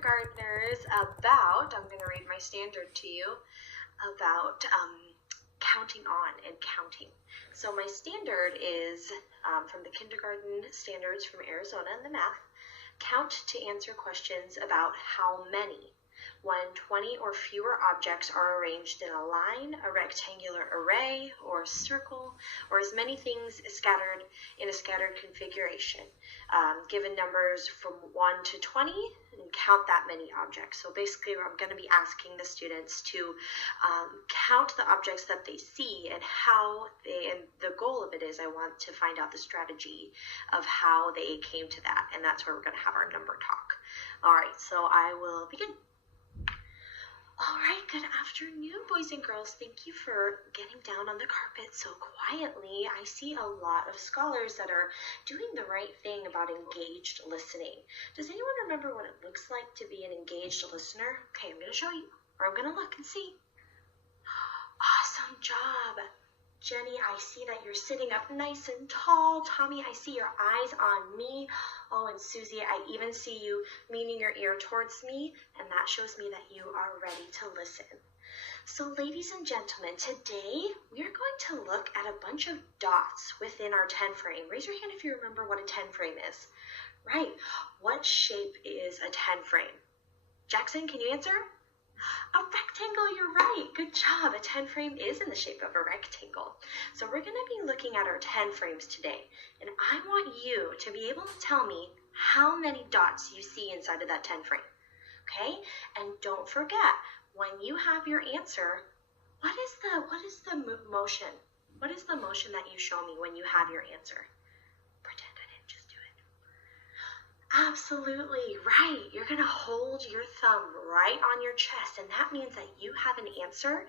kindergartners about, I'm going to read my standard to you, about counting on and counting. So my standard is from the kindergarten standards from Arizona in the math. Count to answer questions about how many. When 20 or fewer objects are arranged in a line, a rectangular array, or a circle, or as many things scattered in a scattered configuration. Given numbers from 1 to 20, and count that many objects. So basically, I'm going to be asking the students to count the objects that they see and how they, and the goal of it is I want to find out the strategy of how they came to that, and that's where we're going to have our number talk. All right, so I will begin. All right, good afternoon, boys and girls. Thank you for getting down on the carpet so quietly. I see a lot of scholars that are doing the right thing about engaged listening. Does anyone remember what it looks like to be an engaged listener? Okay, I'm going to show you, or I'm going to look and see. Awesome job. Jenny, I see that you're sitting up nice and tall. Tommy, I see your eyes on me. Oh, and Susie, I even see you leaning your ear towards me, and that shows me that you are ready to listen. So, ladies and gentlemen, today we are going to look at a bunch of dots within our 10 frame. Raise your hand if you remember what a 10 frame is. Right. What shape is a 10 frame? Jackson, can you answer? A rectangle, you're right. Good job. A 10 frame is in the shape of a rectangle. So we're going to be looking at our 10 frames today. And I want you to be able to tell me how many dots you see inside of that 10 frame. Okay? And don't forget, when you have your answer, what is the motion? What is the motion that you show me when you have your answer? Pretend I didn't just do it. Absolutely right. You're going to hold your thumb right on your chest, and that means that you have an answer.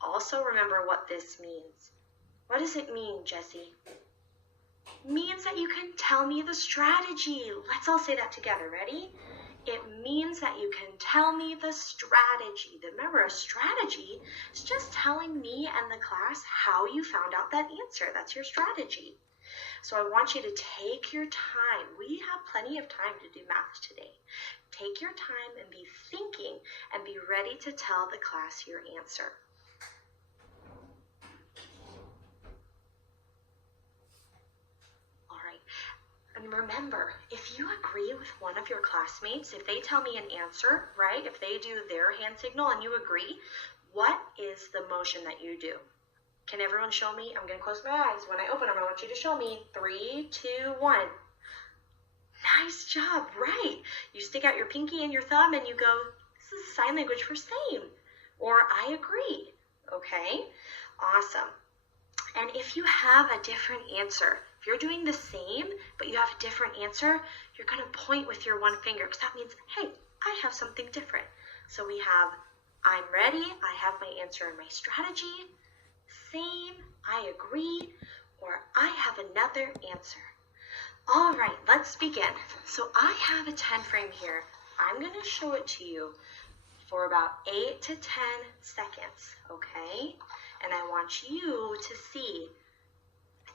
Also remember what this means. What does it mean, Jessie? It means that you can tell me the strategy. Let's all say that together. Ready? It means that you can tell me the strategy. Remember, a strategy is just telling me and the class how you found out that answer. That's your strategy. So I want you to take your time. We have plenty of time to do math today. Take your time and be thinking and be ready to tell the class your answer. All right. And remember, if you agree with one of your classmates, if they tell me an answer, right, if they do their hand signal and you agree, what is the motion that you do? Can everyone show me? I'm going to close my eyes. When I open them, I want you to show me. 3, 2, 1. Nice job. Right. You stick out your pinky and your thumb and you go, this is sign language for same. Or I agree. Okay? Awesome. And if you have a different answer, if you're doing the same, but you have a different answer, you're going to point with your one finger because that means, hey, I have something different. So we have, I'm ready. I have my answer and my strategy. Same, I agree, or I have another answer. All right, let's begin. So I have a 10 frame here. I'm going to show it to you for about 8 to 10 seconds, okay? And I want you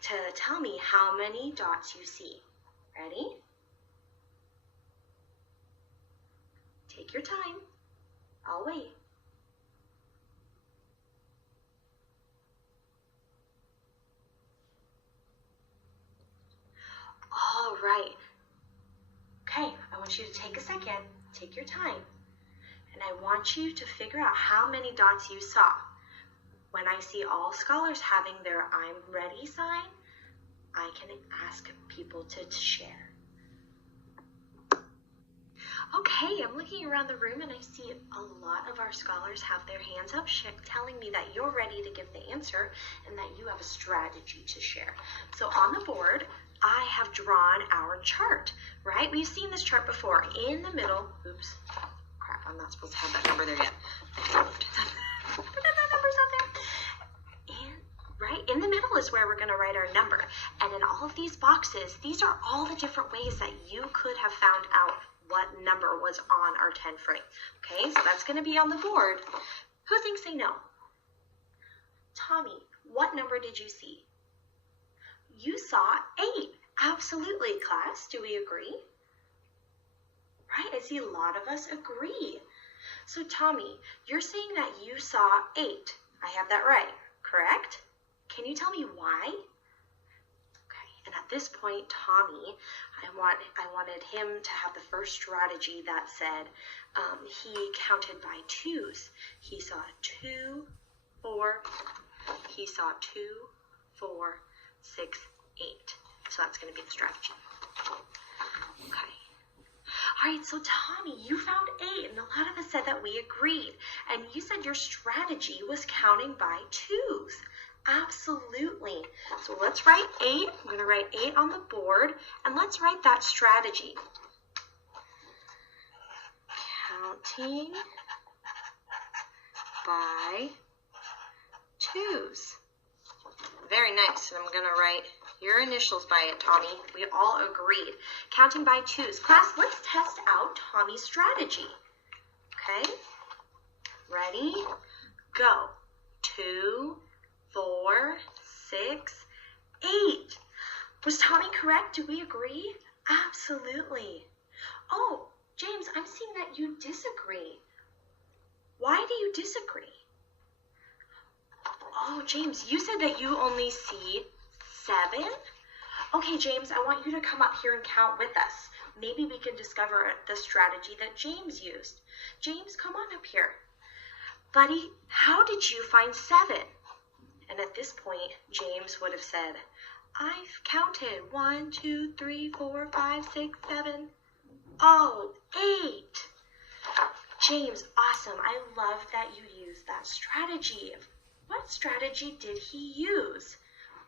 to tell me how many dots you see. Ready? Take your time. I'll wait. All right. Okay, I want you to take a second, take your time, and I want you to figure out how many dots you saw. When I see all scholars having their I'm ready sign, I can ask people to share. Okay, I'm looking around the room and I see a lot of our scholars have their hands up, telling me that you're ready to give the answer and that you have a strategy to share. So on the board, I have drawn our chart, right? We've seen this chart before. In the middle, oops, crap, I'm not supposed to have that number there yet. I forgot that number's up there. And right in the middle is where we're going to write our number. And in all of these boxes, these are all the different ways that you could have found out what number was on our 10 frame. Okay, so that's going to be on the board. Who thinks they know? Tommy, what number did you see? You saw 8. Absolutely, class. Do we agree? right? I see a lot of us agree. So Tommy, you're saying that you saw 8. I have that right, correct? Can you tell me why? Okay, and at this point, Tommy, I wanted him to have the first strategy that said he counted by 2s. He saw 2, 4, he saw 2, 4, 6, 8. So that's going to be the strategy. Okay. All right, so Tommy, you found 8, and a lot of us said that we agreed. And you said your strategy was counting by 2s. Absolutely. So let's write 8. I'm going to write 8 on the board, and let's write that strategy. Counting by 2s. Very nice. And I'm going to write your initials by it, Tommy. We all agreed. Counting by 2s. Class, let's test out Tommy's strategy. Okay? Ready? Go. 2, 4, 6, 8. Was Tommy correct? Do we agree? Absolutely. Oh, James, I'm seeing that you disagree. Why do you disagree? Oh, James, you said that you only see 7? Okay, James, I want you to come up here and count with us. Maybe we can discover the strategy that James used. James, come on up here. Buddy, how did you find 7? And at this point, James would have said, I've counted 1, 2, 3, 4, 5, 6, 7. Oh, 8. James, awesome. I love that you used that strategy. What strategy did he use?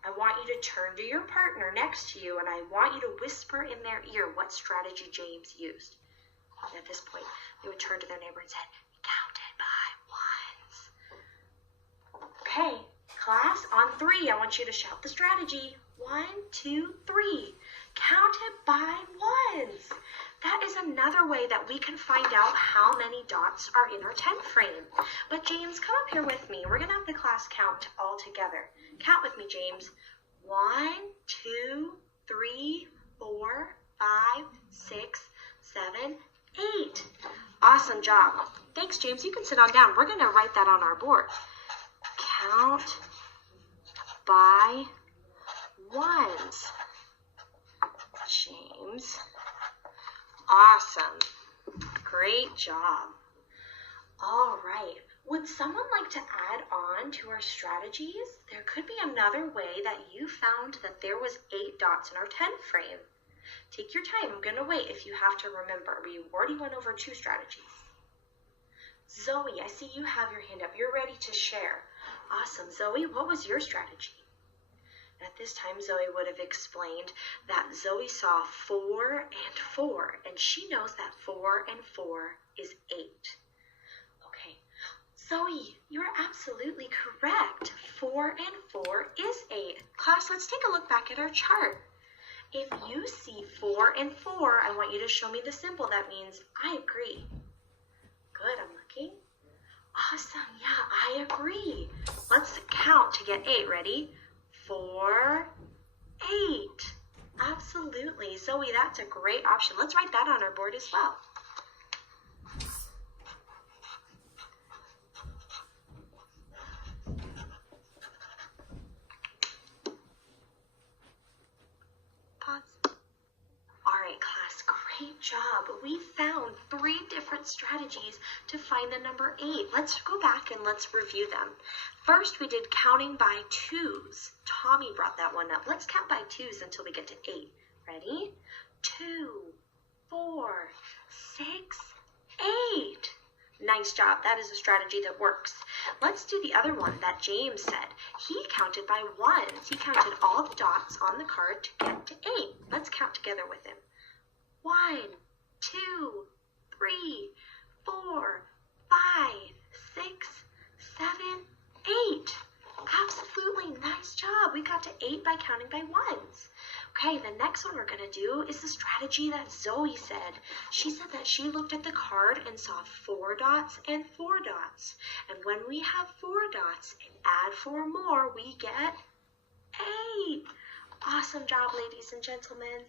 I want you to turn to your partner next to you, and I want you to whisper in their ear what strategy James used. And at this point, they would turn to their neighbor and say, counted by 1s. Okay, class, on 3, I want you to shout the strategy. 1, 2, 3. Counted by 1s. That is another way that we can find out how many dots are in our 10 frame. But James, come up here with me. We're going to have the class count all together. Count with me, James. 1, 2, 3, 4, 5, 6, 7, 8. Awesome job. Thanks, James. You can sit on down. We're going to write that on our board. Count by 1s. James. Awesome. Great job. All right. Would someone like to add on to our strategies? There could be another way that you found that there was 8 dots in our 10 frame. Take your time. I'm going to wait if you have to remember. We already went over 2 strategies. Zoe, I see you have your hand up. You're ready to share. Awesome. Zoe, what was your strategy? At this time, Zoe would have explained that Zoe saw 4 and 4, and she knows that 4 and 4 is 8. Okay, Zoe, you're absolutely correct. 4 and 4 is 8. Class, let's take a look back at our chart. If you see 4 and 4, I want you to show me the symbol. That means I agree. Good, I'm looking. Awesome, yeah, I agree. Let's count to get 8. Ready? 4, 8. Absolutely. Zoe, that's a great option. Let's write that on our board as well. Pause. All right, class, great job. We found 3 different strategies to find the number 8. Let's go back and let's review them. First, we did counting by 2s. Tommy brought that one up. Let's count by 2s until we get to 8. Ready? 2, 4, 6, 8. Nice job. That is a strategy that works. Let's do the other one that James said. He counted by 1s. He counted all the dots on the card to get to 8. Let's count together with him. 1, 2, 3, 4, 5, 6, 7, 8. Absolutely, nice job. We got to 8 by counting by 1s. Okay, the next one we're going to do is the strategy that Zoe said. She said that she looked at the card and saw 4 dots and 4 dots. And when we have 4 dots and add 4 more, we get 8. Awesome job, ladies and gentlemen.